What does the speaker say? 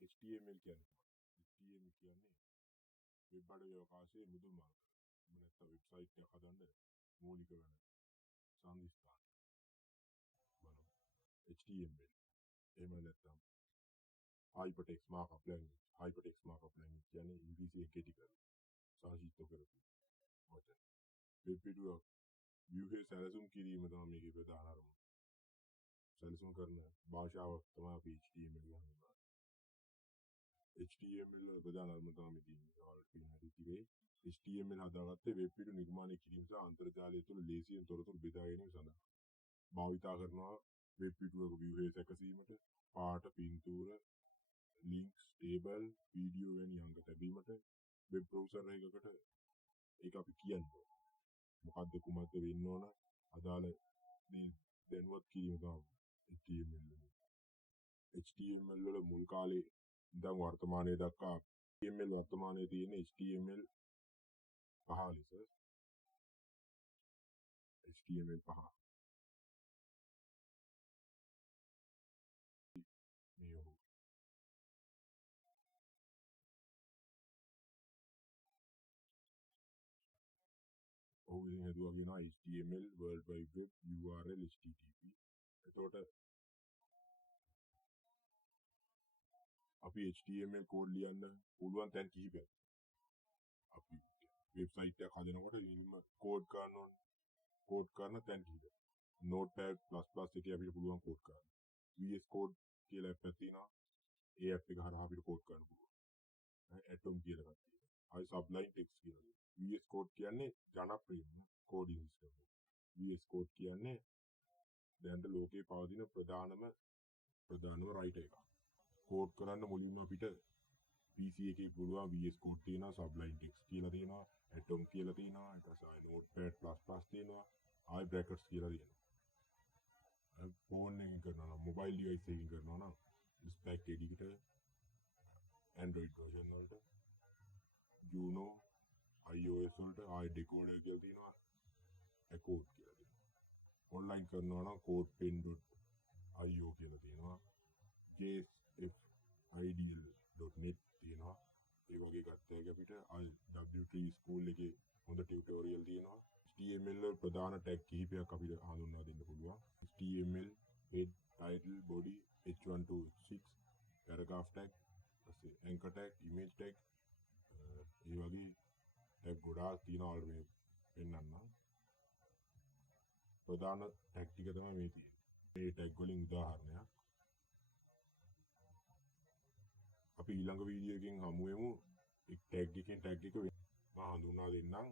HTML කියන්නේ HTML කියන්නේ web අඩවි අවකාශයේ මුදුන් මාර්ගය. නැත්නම් වෙබ්සයිට් එකක් හදන්න මූලික වෙන සංවිධාන බලමු. HTML. එහෙම නැත්නම් hypertext markup language. hypertext markup language කියන්නේ ඉංග්‍රීසියෙන් කෙටි කරන සංක්ෂිප්ත කරපු වචන. වෙබ් පිටුවක් ව්‍යුහේ සැලසුම් කිරීම තමයි මේකේ ප්‍රධාන අරමුණ. සැලසුම් කරන භාෂාවක් තමයි අපි HTML කියන්නේ. HTML වල ප්‍රධාන අරමුණ තමයි තියෙන්නේ. ඔයාලට පේන හැටි HTML හදාගත්තේ වෙබ් පිටු නිර්මාණය කිරීම සහ අන්තර්ජාලය තුළ ලේසියෙන් තොරතුරු බෙදා ගැනීම සඳහා. භාවිතා කරනවා වෙබ් පිටුවක ව්‍යුහේ සැකසීමට, පාට, පින්තූර, ලින්ක්ස්, ටේබල්, වීඩියෝ වැනි අංග තැබීමට වෙබ් බ්‍රවුසර් එකකට ඒක අපි කියන්නේ. මොකද්ද කුමක්ද වෙන්න ඕන අදාළ දේ දැනුවත් කිරීම තමයි HTML. HTML වල මුල් කාලේ ඉඳන් වර්තමානයේ දක්වා HTML වර්තමානයේ තියෙන HTML 5 ලෙස HTML 5 මේ ඔහු ඉතින් හදුවා කියනවා HTML World Wide Web URL HTTP. එතකොට අපි HTML කෝඩ් ලියන්න පුළුවන් තැන් කිහිපයක්. අපි වෙබ්සයිට් එකක් හදනකොට ඉල්ම කෝඩ් කරන්න ඕන. කෝඩ් කරන තැන් කිහිපයක්. Notepad++ එකේ අපිට පුළුවන් කෝඩ් කරන්න. VS Code කියලා එකක් තියෙනවා. ඒ ඇප් එක හරහා අපිට කෝඩ් කරන්න පුළුවන්. Atom කියලා එකක් තියෙනවා. ආයි Sublime Text කියලා තියෙනවා. VS Code කියන්නේ ජනප්‍රියම කෝඩින් සිස්ටම් එක. VS Code කියන්නේ දැන් ලෝකේ පවතින ප්‍රධානම රයිටර් එකක්. කෝඩ් කරන්න මුලින්ම අපිට PC එකේ පුළුවන් VS Code තියෙනවා, Sublime Text කියලා තියෙනවා, Atom කියලා තියෙනවා, ඊට පස්සේ Notepad++ තියෙනවා, ආයි brackets කියලා තියෙනවා. ෆෝන් එකකින් කරනවා නම් මොබයිල් ඩිවයිස් එකකින් කරනවා නම් Stack Editor, Android version වලට Juno, iOS වලට ආයි decoder කියලා තියෙනවා, Accord කියලා තියෙනවා. ඔන්ලයින් කරනවා නම් codepen.io කියලා තියෙනවා, jsfideal.net තියෙනවා. ඒ වගේ ගත්තා අපිට W3 ස්කූල් එකේ හොඳ ටියුටෝරියල් තියෙනවා. HTML වල ප්‍රධාන ටැග් කිහිපයක් අපිට හඳුන්වා දෙන්න පුළුවන්. HTML head, title, body, h1 to h6, paragraph tag, anchor tag, image tag, ඒ වගේ ටැග් ගොඩාක් තියෙනවා මේ පෙන්නන්න. ප්‍රධාන ටැග් ටික තමයි මේ තියෙන්නේ. මේ ටැග් වලින් උදාහරණයක් අපි ඊළඟ වීඩියෝ එකකින් හමු වෙමු. ටැග් එකෙන් ටැග් එක මම හඳුන්වා දෙන්නම්.